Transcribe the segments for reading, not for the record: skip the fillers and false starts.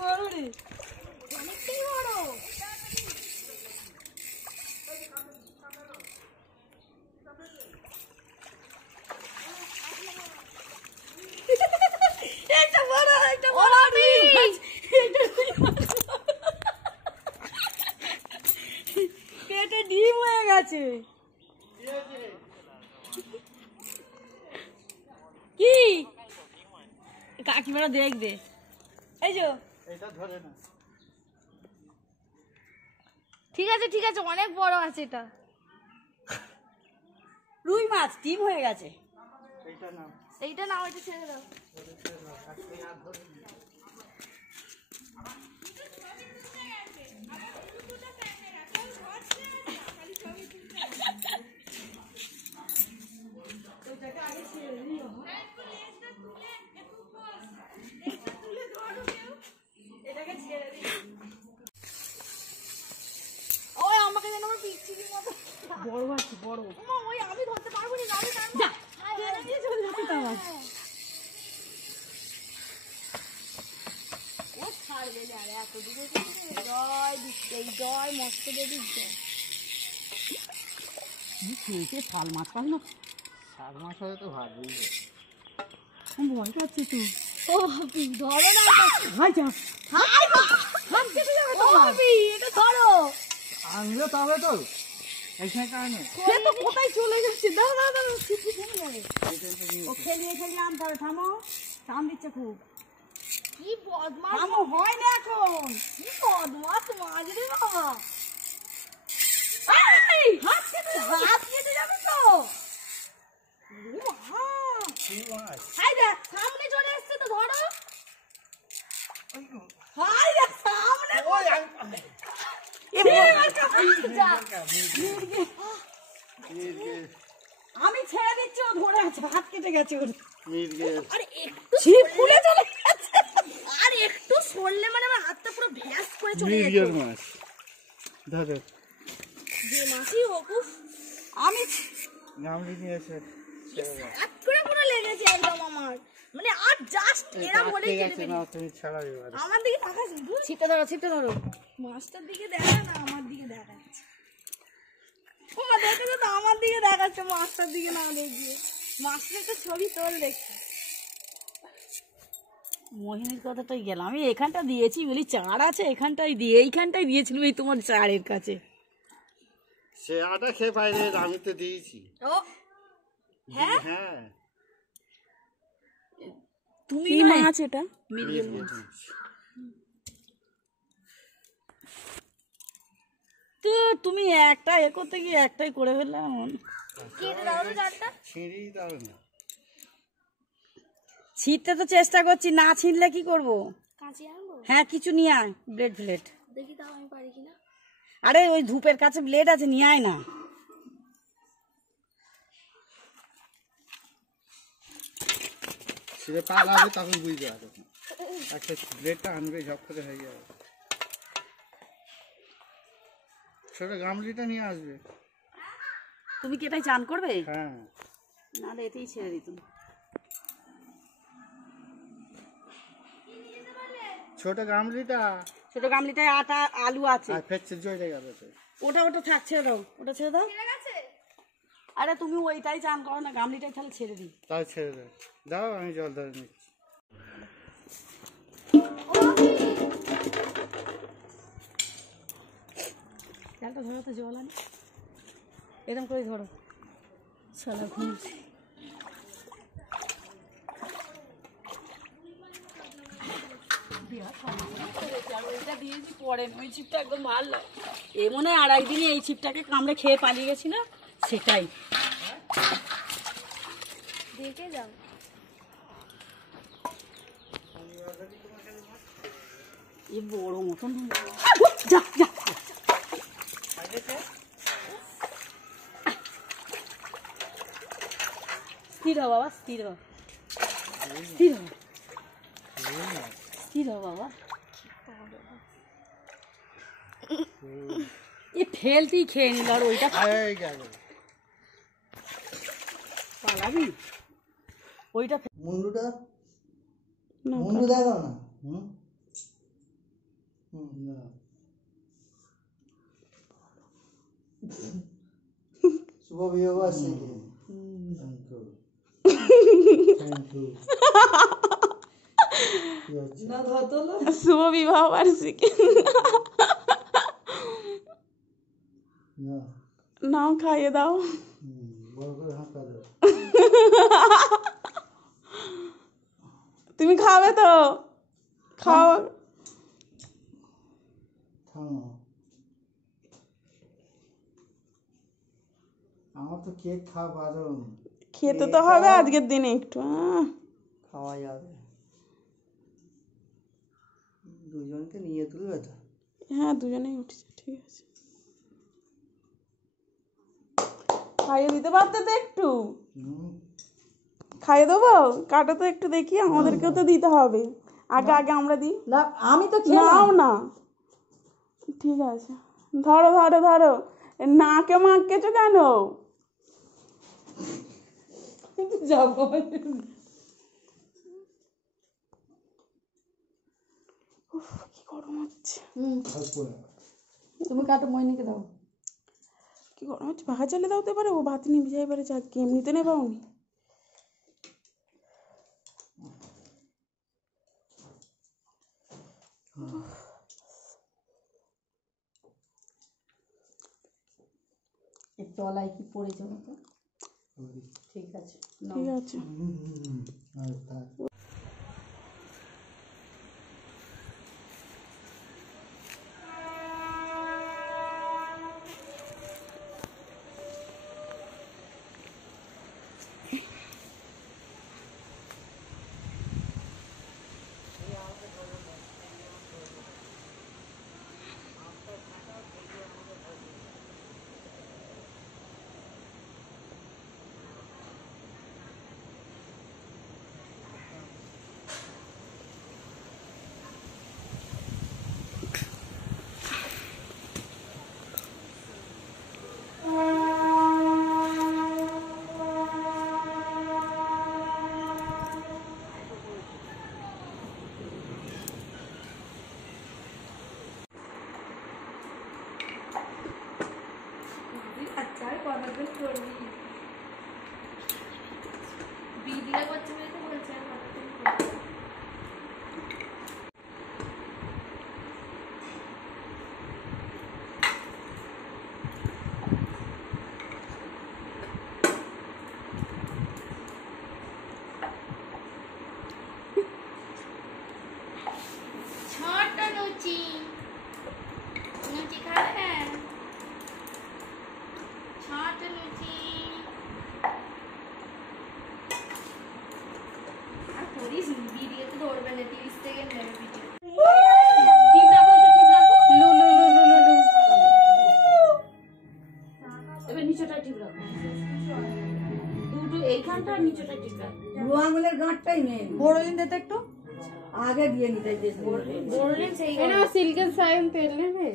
বড় রে, অনেকটাই বড়। একটা বড়, একটা বড়। পেটে ডিম হয়ে গেছে। কি কাকিমারা দেখবে? এই যে এটা ধরে না। ঠিক আছে ঠিক আছে, অনেক বড় আছে এটা। রুই মাছ ডিম হয়ে গেছে। এইটা না, এইটা না, ওইটা ছেড়ে দাও। ওই আমাকে যেন আমার পিচ্ছির মতো বড় আছে, বড়। ওই আমি ধরতে পারবো না, আমি যা চলে যাচ্ছে তো আমার। ও ছাড়বে না রে, এত দূরে জয় দিচ্ছে, জয় মস্ত দেবী জয়। খেয়েছে শাল মাছ পাই না, শাল মাছ হলে তো ভালোই। ভয় পাচ্ছে তো। ও হাবি ধরো না, ভাই যা হাত কেটে যাবে তো। হাবি এটা ধরো, আনলে তবে তো এইখানে কারণে সে তো কোথায় চলে যাচ্ছে। দাও দাও দাও, ছিপি থেমে যাবে। ও খেলিয়ে খেলিয়ে আনতে হবে। থামো, টান দিচ্ছে খুব। কি বদমাস, থামো, হয় না এখন। কি বদমাস মাছ রে বাবা। হাত কেটে যাবে তো। সামনে চলে এসছে তো, ধরো। সামনে আমি ছেড়ে দিচ্ছি, ও ধরে আছে, হাত কেটে গেছে ওর। আর একটু সরলে মানে আমার হাতটা পুরো ভ্যাস করে চলে যেত। মাছ ধরো, যে মাছই হোক, আমি গামলি নিয়ে এসে হাত করে পুরো লেগেছে একদম আমার, মানে আর জাস্ট এরা বলেই কেটে না। তুমি ছাড়াবে আমার দিকে তাকাস, ছিপটা ধরো, ছিপটা ধরো। মাছটার দিকে দেখা না, আমার দিকে দেখাচ্ছে। ও দেখো তো, আমার দিকে দেখাচ্ছে, মাছটার দিকে না দেখিয়ে। মাছটার একটা ছবি তোল দেখছি। মোহিনীর কথাটাই গেলাম, আমি এখানটা দিয়েছি বলি চার আছে, এখানটাই দিয়ে এইখানটাই দিয়েছিলাম এই তোমার চারের কাছে। সে আটা খেয়ে বাইরে আমি তো দিয়েছি। ও হ্যাঁ হ্যাঁ, তুমি মাছ এটা মিডিয়াম মাছ। তো তুমি একটা এ করতে গিয়ে একটাই করে ফেললাম। ছিঁড়তে তো চেষ্টা করছি, না ছিঁড়লে কি করবো? হ্যাঁ কিছু নিয়ে আয়, ব্লেড ফ্লেড দেখি তাও আমি পারি কিনা। আরে ওই ধূপের কাছে ব্লেড আছে, নিয়ে আয় না। ছিঁড়ে পালাবে তখন বুঝতে পারবে, একটা ব্লেডটা আনবে ঝপ করে হয়ে যাবে। ছোট গামলিটা নিয়ে আসবে। তুমি কি এটাই চান করবে? হ্যাঁ, না এটাই ছেড়ে দিত। ছোট গামলিটায় আটা আলু আছে। ওটা থাক, ছেড়ে দাও, ওটা ছেড়ে দাও। আরে তুমি ওইটাই চান করো না, গামলিটাই তাহলে ছেড়ে দিই। তাই ছেড়ে দাও, আমি জল ধরে নিচ্ছি। চালটা ধরো তো, জল আনি, এরকম করে ধরো। সালা ঘুমছে। দিয়েছি পরে, ওই ছিপটা একদম ভালো। এ মনে হয় আর একদিনই এই ছিপটাকে কামড়ে খেয়ে পালিয়ে গেছি না, সেটাই দেখে যাও। এ বড় মতন যা যা, স্থির হ বাবা, স্থির হ, স্থির হ, স্থির হ বাবা। এ ফেলতেই খেয়ে নিল, আর ওইটা পালাবি। ওইটা মুন্ডু দেখো না। শুভ বিবাহ শুভ বিবাহ বার্ষিকী নাও খাইয়ে দাও তুমি খাবে তো খাও আমার তো কেক খাওয়া বারণ খেতে তো হবে আজকের দিনে একটু খাওয়া যাবে দুজনকে নিয়ে তুলবে তো হ্যাঁ দুজনেই উঠছে ঠিক আছে খাইয়ে দিতে পারতে তো একটু খাইয়ে দেবো কাটা তো একটু দেখি আমাদেরকেও তো দিতে হবে আগে আগে আমরা দিই না আমি তো নাও না ঠিক আছে ধরো ধরো ধরো নাকে মাখকেছো কেন যাবো কি গরম হচ্ছে তুমি কাটো মইনিকে দাও কি গরম হচ্ছে ভাগা চালে দাও তো পারে ও ভাত নিয়ে ভিজাই পারে যা এমনিতে নেই পাওনি একটু অলাই কি পড়েছে মতো ঠিক আছে ঠিক আছে আঙুলের গাঁটটাই নেই বোরলিন দিতে একটু আগে দিয়ে নিতে বোরলিন সেই সিল্কের সাইন তেল নেবে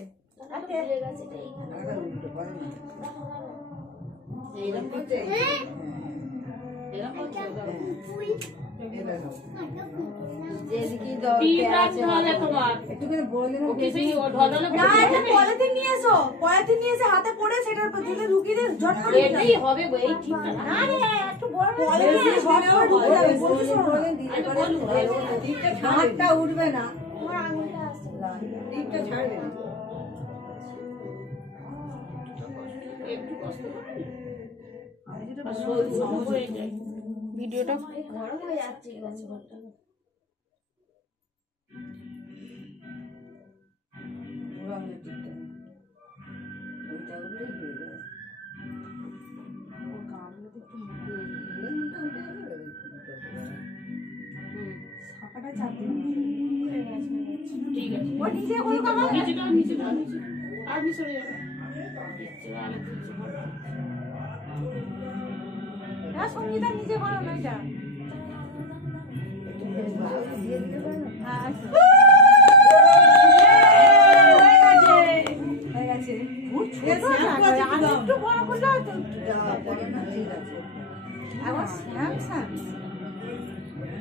পলিথিন নিয়ে এসো হাতে পড়ে সেটার দিলে ঢুকিয়ে দিয়ে ঝট করে এটাই হবে এই ঠিকটা না রে একটু বড় হাতটা উঠবে না তোমার আঙুলটা আসছে টিপটা ছাড়বে না একটু কষ্ট করে ভিডিওটা গরম হয়ে যাচ্ছে গেছে বলটা ঠিক আছে ও নিচে করো বাবা নিচে আর নি সরে যাবে না সঙ্গীতা নিচে করো না এটা হয়ে গেছে একটু বড় করলে হয়তো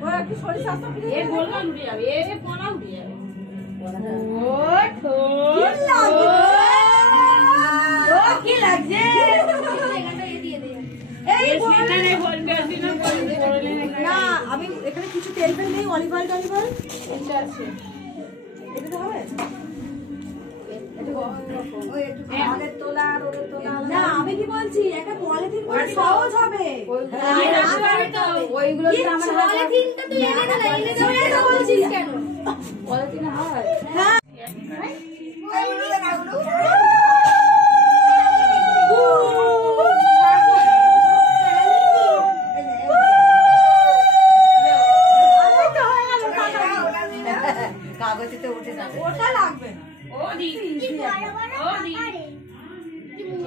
ওরা একটু শরীর স্বাস্থ্য এ বললাম উড়ে যাবে এ পড়া উড়ে যাবে কি লাগছে না আমি এখানে কিছু তেল ফেল নেই অলিভ অয়েল টলিভ অয়েল এটা আছে এটা তো হবে না আমি কি বলছি একটা পলিথিন করে সহজ হবে ওইগুলো পলিথিনটা তুই এনে না এনে দাও বলছিস কেন পলিথিন হয় হ্যাঁ কাগজেতে উঠে যাবে ওটা লাগবে না ও দি ও দি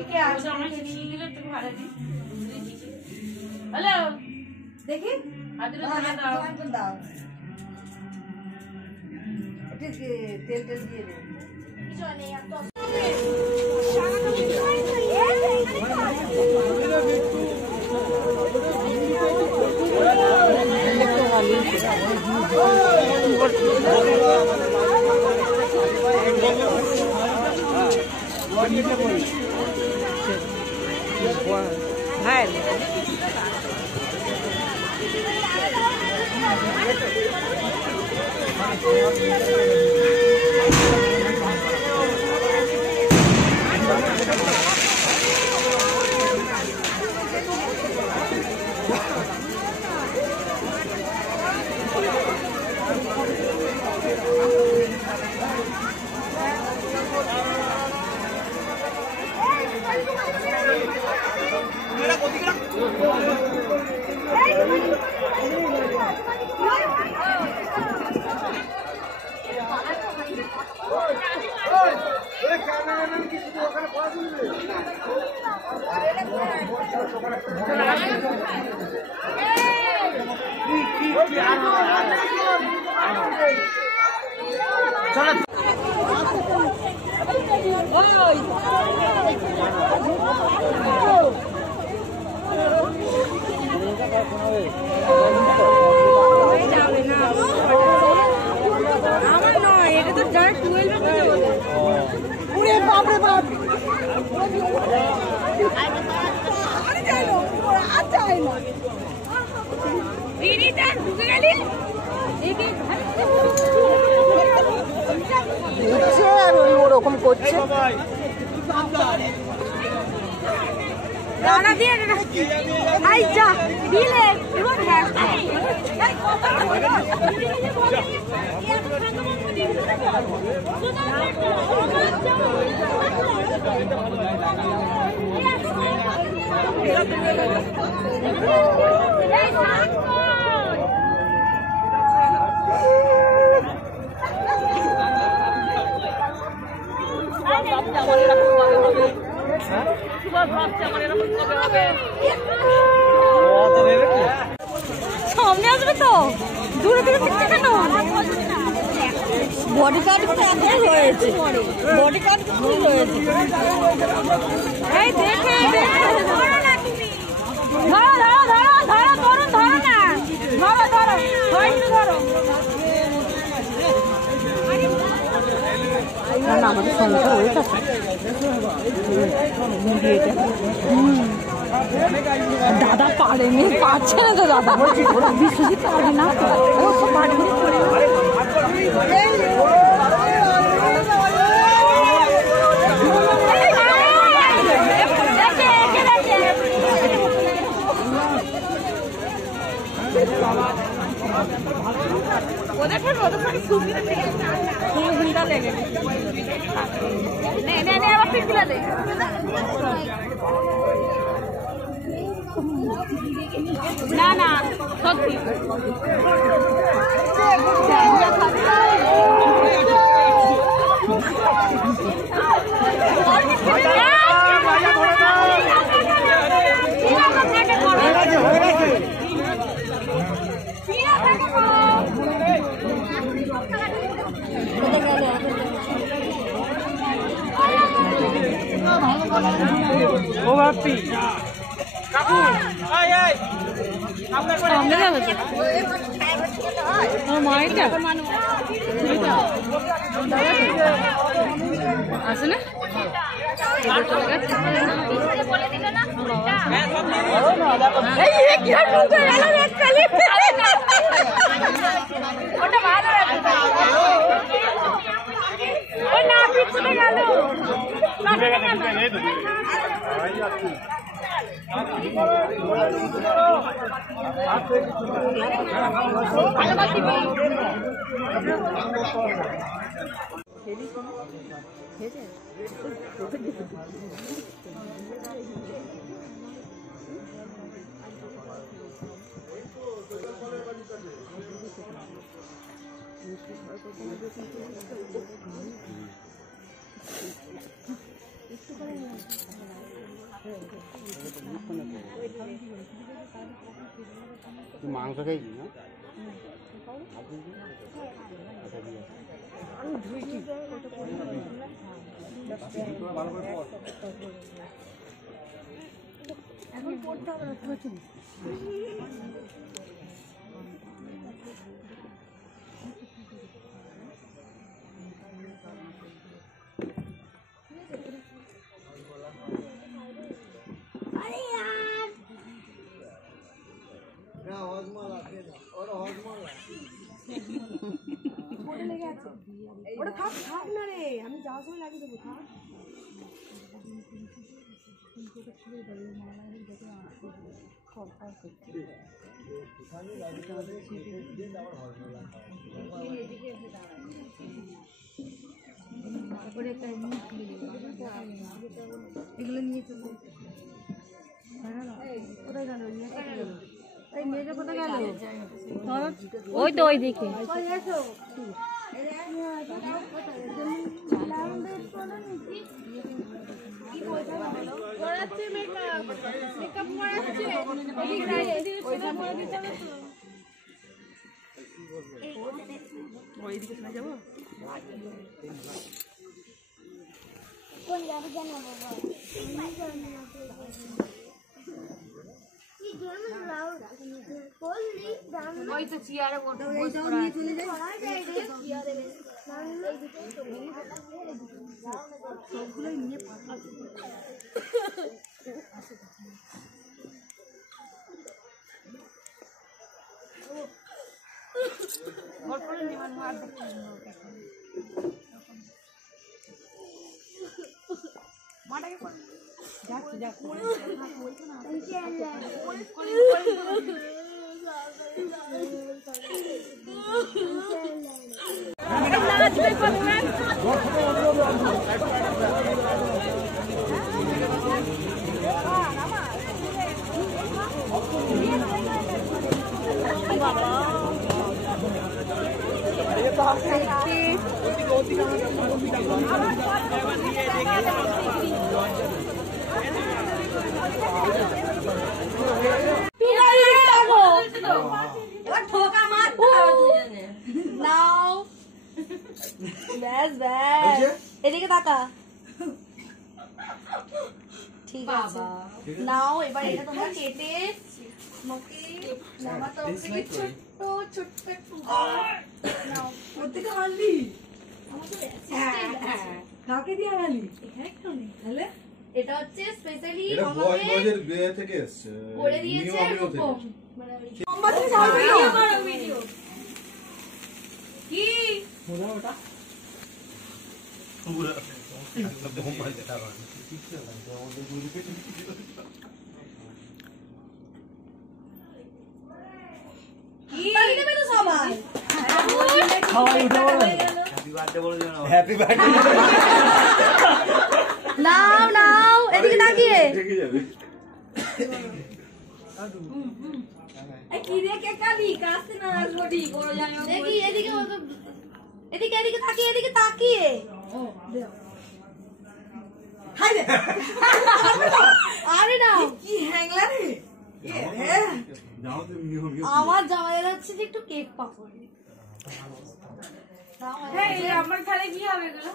কে আছে আমাকে দিয়ে দিলে তুমি ভাড়া দি হ্যালো দেখি আদরে দাও দাও এটা তেল তেল দিয়ে দে কিছু নেই আর তো আমার নয় এটা তো ডাইরেক্ট 12 এর মধ্যে ওরে বাপ রে বাপ আরে চলো আচ্ছা আইলো দিদিটা ঢুকে গেলি একে ঘুরছে আর ওই ওরকম করছে দানা দিয়ে আই যা দিলে এবার হ্যাঁ সামনে আসবে তো দূরে দূরে থাকছে কেন বডি কার্ড রয়েছে বডি কার্ড রয়েছে এই দেখে ধরো না তুমি ধরো ধরো ধরো ধরো ধরো না ধরো ধরো ধরো না আমাদের সংখ্যা হয়ে গেছে দাদা পারেনি পারছে না তো দাদা বিশ্বজিৎ পারবে না তো ও সব পারবে না না সত্যি ও বাপি কাকু আয় আয় আপনার সামনে যাবে তো মাইটা আসে না মাংস খাইছি না এখন পড়তে হবে না তুমি ওটা থাক থাক না রে আমি যাওয়ার সময় লাগিয়ে দেবো থাক এগুলো নিয়ে চলো কোথায় গেল এই মেয়েটা কোথায় গেল ওই তো ওই দিকে ওইদিকে চলে যাবো কোন যাবে জানো বাবা ওই তো চেয়ারে বসে চলে যায় সবগুলোই নিয়ে মাটাকে যাচ্ছে যাচ্ছে এদিকে তাকা ঠিক আছে নাও এবার এটা তোমরা কেটে নাও ওদিকে হারলি কাকে দিয়ে হারলি তাহলে এটা হচ্ছে স্পেশালি আমাকে বিয়ে থেকে এসেছে করে দিয়েছে রূপম ভিডিও কি ওটা হ্যাপি বার্থডে নাও নাও এদিকে তাকিয়ে দেখে যাবে কি রে কে কালি কাছে না আসবি বড় জানো দেখি এদিকে এদিকে এদিকে তাকিয়ে এদিকে তাকিয়ে হাই রে আরে না কি হ্যাংলা রে আমার জামাইয়ের হচ্ছে যে একটু কেক পাবো এই আমার খালে কি হবে এগুলো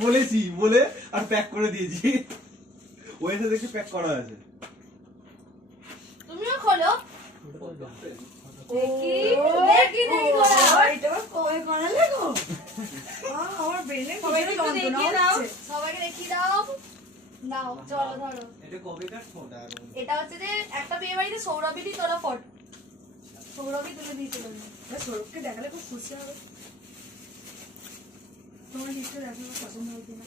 বলেছি বলে আর প্যাক করে দিয়েছি ওই এসে দেখি প্যাক করা আছে তুমিও খোলো দেখি কি নেই করা এটা কই করালে গো আমার ব্রেনে সবাইকে দেখিয়ে দাও সবাইকে দেখিয়ে দাও নাও চলো ধরো এটা কবেকার ফটো আর এটা হচ্ছে যে একটা বিয়ে বাড়িতে সৌরভীরই তোরা ফটো সৌরভী তুলে দিয়েছিল সৌরভকে দেখালে খুব খুশি হবে তোমার লিস্টে দেখো পছন্দ হবে কিনা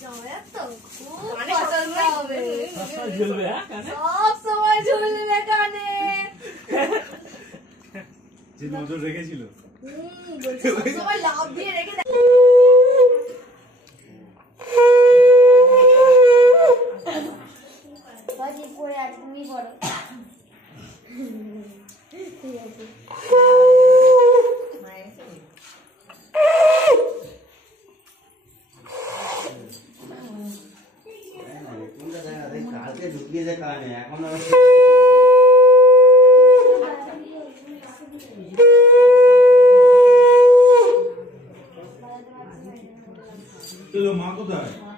জয়া তো খুব পছন্দ হবে ঝুলবে হ্যাঁ সব সময় ঝুলবে কানে যে নজর রেখেছিল বলছি সব সময় লাভ দিয়ে রেখে দেয় বাজি পড়ে আর তুমি পড়ো ঠিক আছে কালকে ঢুকিয়ে যায় কানে এখন চলো মা কোথায়